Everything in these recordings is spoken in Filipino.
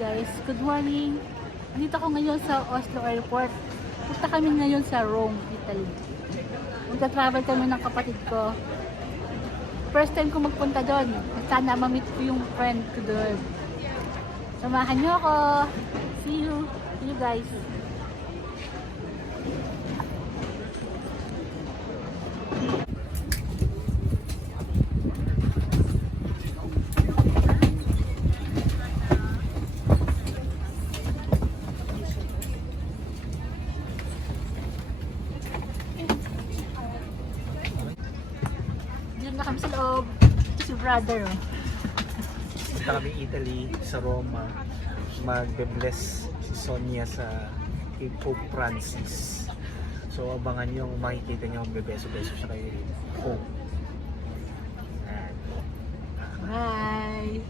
guys, good morning. Nandito ako ngayon sa Oslo Airport. Punta kami ngayon sa Rome, Italy. Magta-travel kami ng kapatid ko. First time ko magpunta doon. Sana ma-meet ko yung friend ko doon. Samahan niyo ako. See you. See you guys. Na kami sa loob. Ito si brother. Oh. Punta kami Italy, sa Roma. Magbe-bless si Sonia sa kay Pope Francis. So abangan nyo, makikita nyo ang bebeso-beso siya kay Pope. Bye!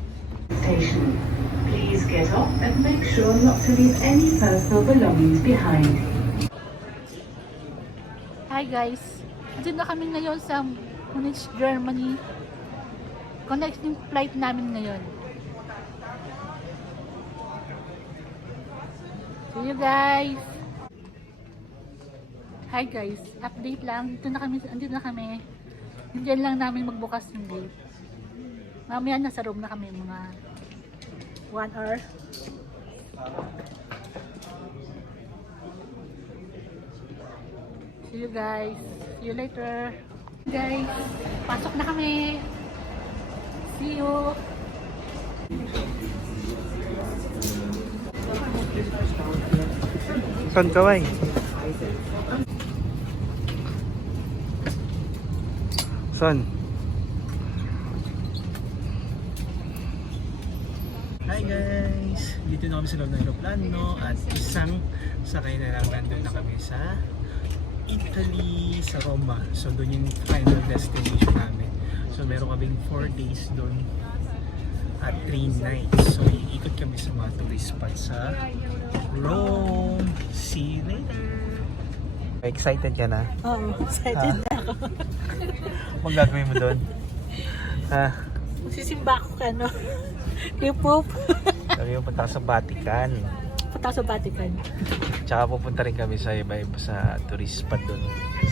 Station. Please get off and make sure not to leave any personal belongings behind. Hi guys! Dito na kami ngayon sa Munich, Germany. Connecting flight namin ngayon. See you guys! Hi guys! Update lang. Andito na kami. Hindihan lang namin magbukas yung gate. Mamaya nasa room na kami mga 1 hour. See you guys! See you later! Guys, pasok na kami. See you. Son kaway. Son. Hi guys! Dito na kami sa loob ng aeroplano at isang sakay na lang nandun na kami sa Italy, sa Roma. So doon yung final destination namin. So meron kaming 4 days doon at 3 nights. So iikot kami sa mga tourist spots sa Rome. See you later! Excited ka na? Oo, excited na ako. Anong gagawin mo doon? Ha? Magsisimba ako ka, no? Yung Pope. Sabi mo punta ka sa Vatican. Punta sa Vatican. Tsaka pupunta rin kami sa iba-iba sa tourist spot doon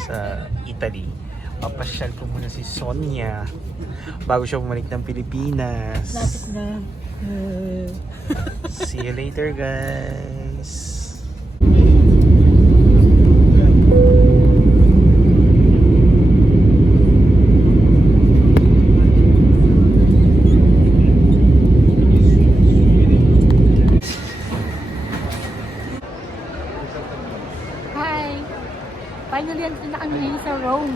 sa Italy. Papasyal ko muna si Sonia bago siya bumalik ng Pilipinas. Lapit na. See you later guys. Hi! Finally, andito na kami ngayon sa Rome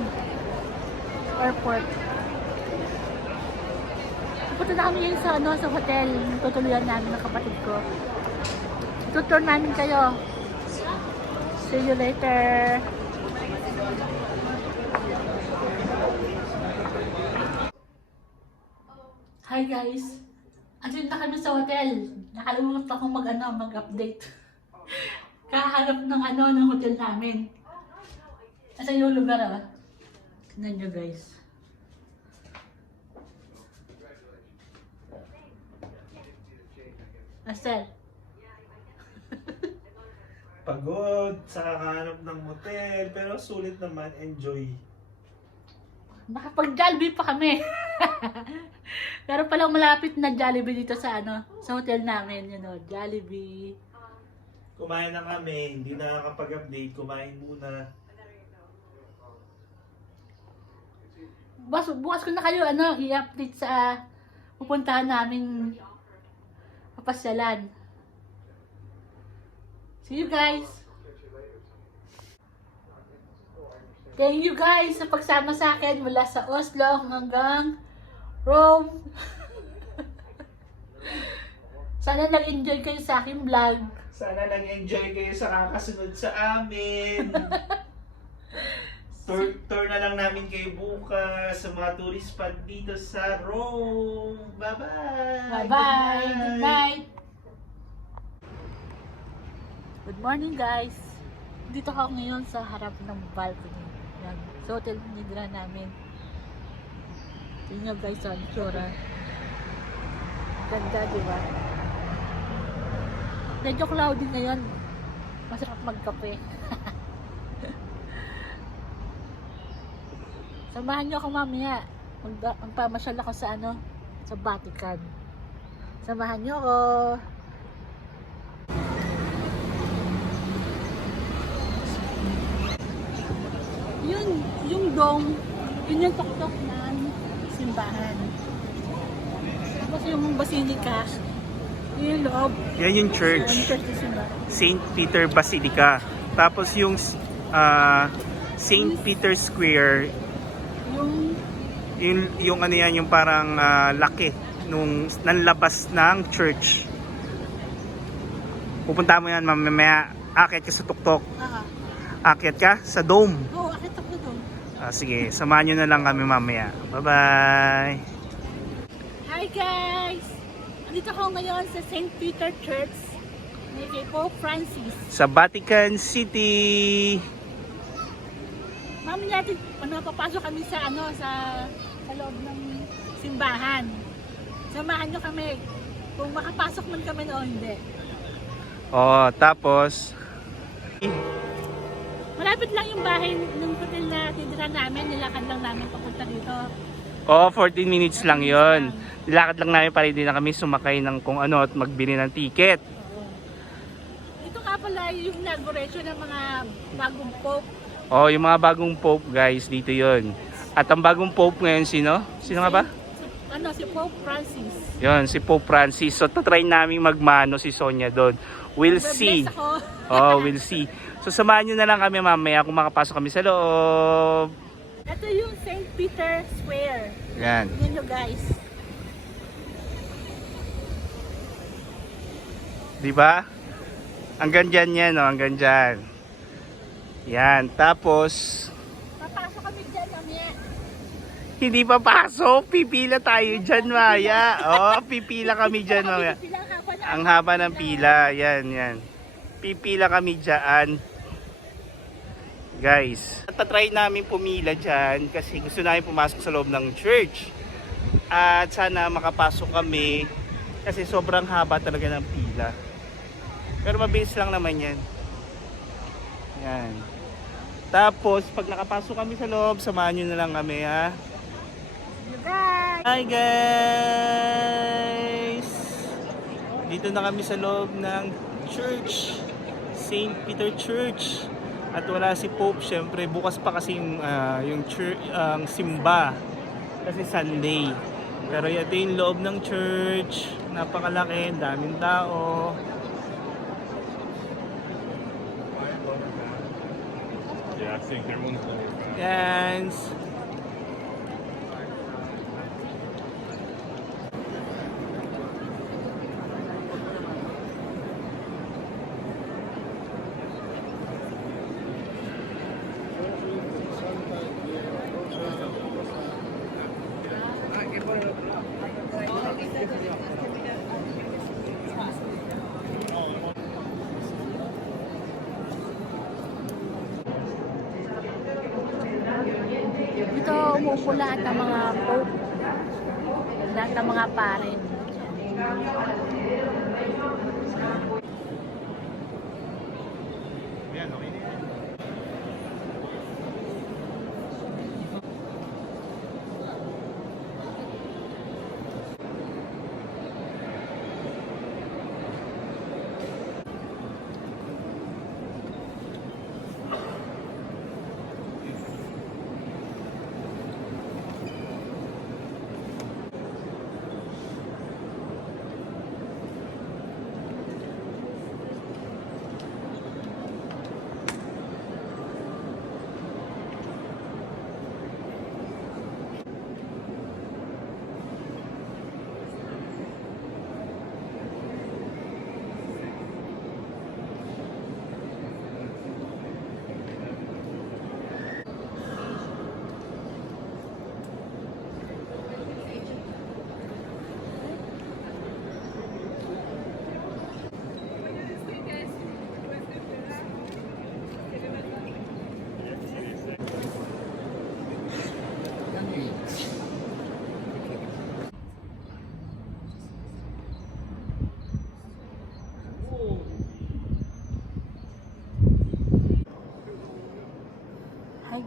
Airport. Pupunta na kami ngayon sa, sa hotel. Tutuluyan namin ng kapatid ko. Tutur namin kayo. See you later! Hi guys! Andito na kami sa hotel. Nakalimutan akong mag-update. Kahanap ng hotel namin. Asa yung lugar ah? Tignan nyo guys. Asel. Pagod sa kakahanap ng hotel pero sulit naman, enjoy. Nakapag-Jollibee pa kami. Pero palang malapit na Jollibee dito sa sa hotel namin, Jollibee. Kumain na kami, hindi na nakakapag-update, kumain muna. Bukas ko na kayo i-update sa pupuntahan namin papasyalan. See you guys! Thank you guys sa pagsama sa akin mula sa Oslo hanggang Rome. Sana nag-enjoy kayo sa aking vlog. Sana nag-enjoy kayo sa kakasunod sa amin. Tour na lang namin kayo bukas sa mga tourist spot dito sa Rome. Bye-bye! Bye-bye! Good night! Good morning guys! Dito ako ngayon sa harap ng balcony. Yan. Sa hotel nidra namin. Tingnan guys ang tsura. Ganda, di ba? Medyo cloudy ngayon. Masarap magkape. Samahan niyo ako mamaya. Magpamasyal ako sa sa Vatican. Samahan niyo ako. Yung dome, yun yung tuktok ng simbahan. Tapos yung basilica, yun yung loob. Yan yung church. Yung church na simbahan. St. Peter Basilica. Tapos yung St. Peter Square, yung ano yan, yung parang laki nung nanlabas ng church. Pupunta mo yan mamaya. Akyat ka sa tuktok. Akyat ka sa dome. Oo, akit ako doon. Sige, samahan nyo na lang kami mamaya. Bye-bye! Hi guys! Andito ako ngayon sa St. Peter Church ni kay Pope Francis. Sa Vatican City! Mamaya natin, papasok kami sa sa loob ng simbahan. Samahan nyo kami kung makapasok man kami o hindi. Tapos Malapit lang yung bahay ng hotel na titira namin. Nilakad lang namin papunta dito. 14 minutes lang yon. Nilakad lang namin para hindi na kami sumakay ng kung ano at magbili ng ticket. Oo. Ito nga pala yung inauguration ng mga bagong pope. Yung mga bagong pope guys, dito yon. At ang bagong pope ngayon sino? Sino nga ba? Si Pope Francis. Yon, si Pope Francis. So tatry namin magmano si Sonia doon. We'll see. Bless ako. We'll see. So samahan nyo na lang kami mamaya kung makapasok kami sa loob. Ito yung St. Peter Square. Yan. Yan nyo guys. Diba? Hanggang dyan yan, hanggang dyan. Yan, tapos Papasok kami dyan mamaya. hindi pa pasok, pipila tayo dyan Maya. Pipila kami dyan mamaya. Ang haba ng pila, yan. Pipila kami dyan. Guys, tatry namin pumila dyan kasi gusto namin pumasok sa loob ng church. At sana makapasok kami kasi sobrang haba talaga ng pila. Pero mabilis lang naman yan. Yan. Tapos, pag nakapasok kami sa loob, samahan nyo na lang kami ha. Guys! Hi guys! Dito na kami sa loob ng church. St. Peter Church. At wala si Pope, syempre bukas pa kasi yung church, simba kasi Sunday. Pero ito yung loob ng church, napakalaki, daming tao. Yan. Dito umuupo lahat ng mga pope. Lahat ng mga pare. Yan, okay na yan.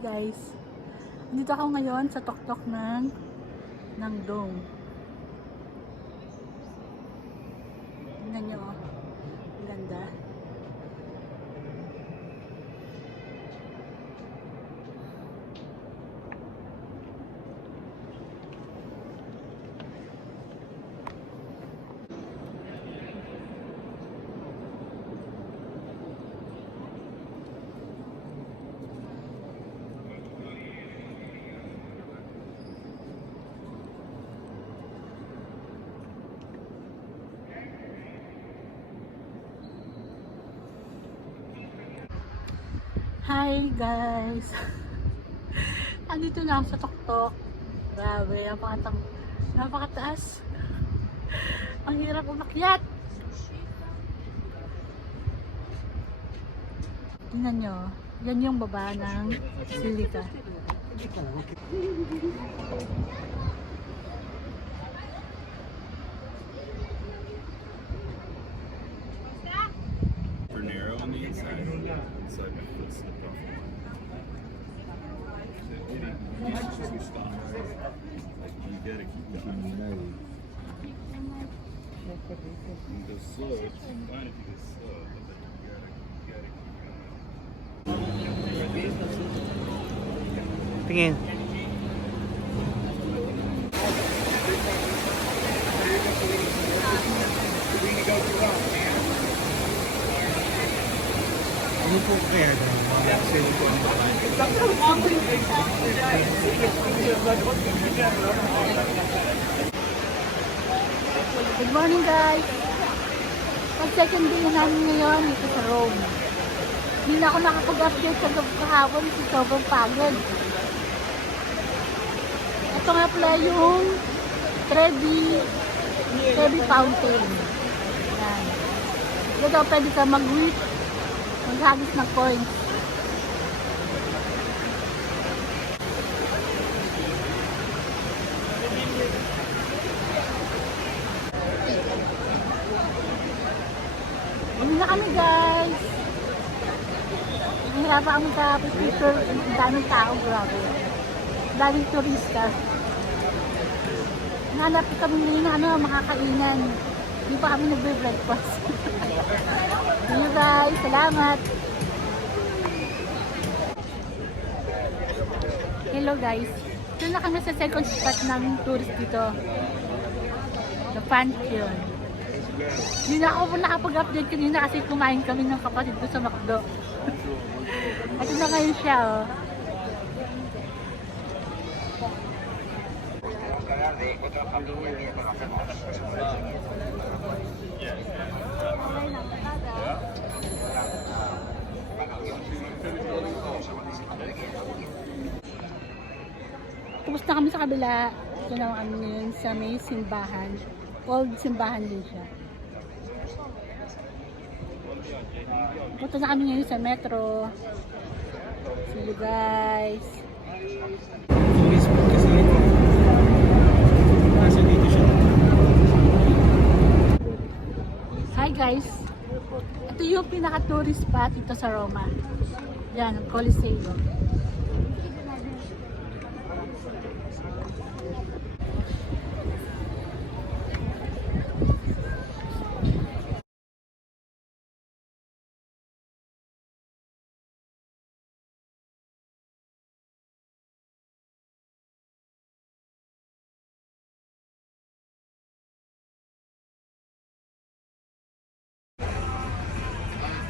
guys, dito ako ngayon sa tuktok ng dome. Tingnan nyo, oh. Ang ganda. Hi guys! Andito na ako sa tuktok. Grabe, napakataas. Ang hirap umakyat. Tingnan nyo, yan yung baba ng Silica. For narrow on the inside. It's like a foot slip off. You should switch stop. Like you gotta keep going. You go slow. It's fine if you go slow, but then you gotta keep going. Tingin. Ano po kaya doon? Mga cellphone ba? Good morning guys! Pag second day na namin ngayon dito sa Rome. Hindi na ako nakapag-update sa kahapon kasi sobrang pagod. Ito nga pala yung Trevi Fountain. Yan. Dito pwede ka mag-wait, maghagis ng coins. Uwi na kami guys! Nahirapan kami sa picture, ang daming tao, grabe. Ang daming turista. Nahanap kami ngayon makakainan. Hindi pa kami nagbe-breakfast. See you guys! Salamat! Hello guys! Ito na kami sa second spot ng tourist dito. The Pantheon. Hindi na ako po nakapag-update kanina kasi kumain kami ng kapatid ko sa McDo. Ito na ngayon siya, oh. Tapos na kami sa kabila. Ito na kami ngayon sa may simbahan. Old simbahan din siya. Punta na kami ngayon sa metro. See you guys. Facebook kasi ito. Nasa dito siya. Hi guys. Ito yung pinaka-tourist spot dito sa Roma. Yan, ang Coliseum.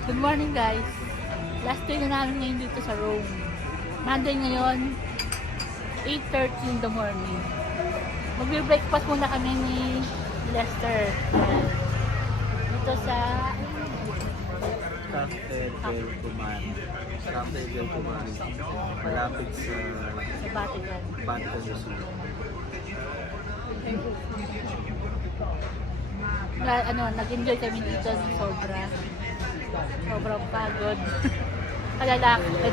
Good morning guys. Last day na namin ngayon dito sa Rome. Monday ngayon, 8:30 in the morning. Magbe-breakfast muna kami ni Lester. Dito sa Cafe del Comani. Cafe del Comani. Malapit sa Vatican. Vatican City. Nag-enjoy kami dito ng sobra. Sobrang pagod. Kalalakad.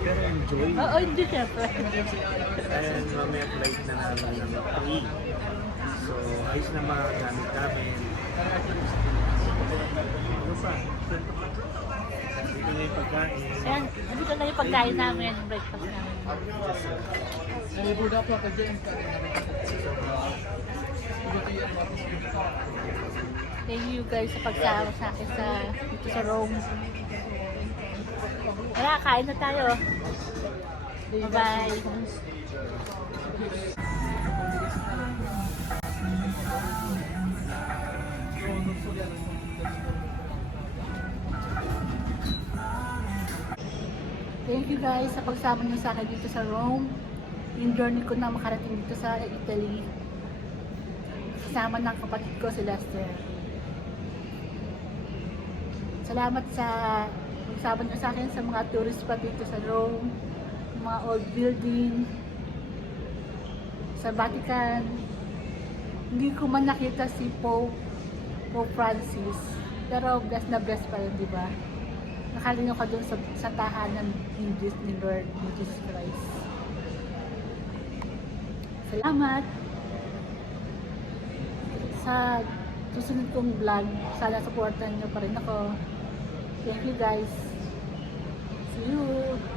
Pero enjoy. Oo, hindi syempre. And mamaya flight na namin ng 3. So, ayos na mga gamit namin. Ano pa? Dito na yung pagkain. Ayan, dito na yung pagkain namin, breakfast namin. Thank you guys sa pagsama sa akin dito sa Rome. Tara, kain na tayo. Bye-bye. Thank you guys sa pagsama niyo sa akin dito sa Rome. Yung journey ko na makarating dito sa Italy. Kasama ng kapatid ko si Lester. Salamat sa pagsama niyo sa akin sa mga tourist spot dito sa Rome, mga old building, sa Vatican. Hindi ko man nakita si Pope Francis, pero blessed na blessed pa rin, di ba? Nakalingaw ka dun sa tahanan ni Lord, ni Jesus Christ. Salamat! Sa susunod kong vlog, sana supportan niyo pa rin ako. Thank you guys. See you!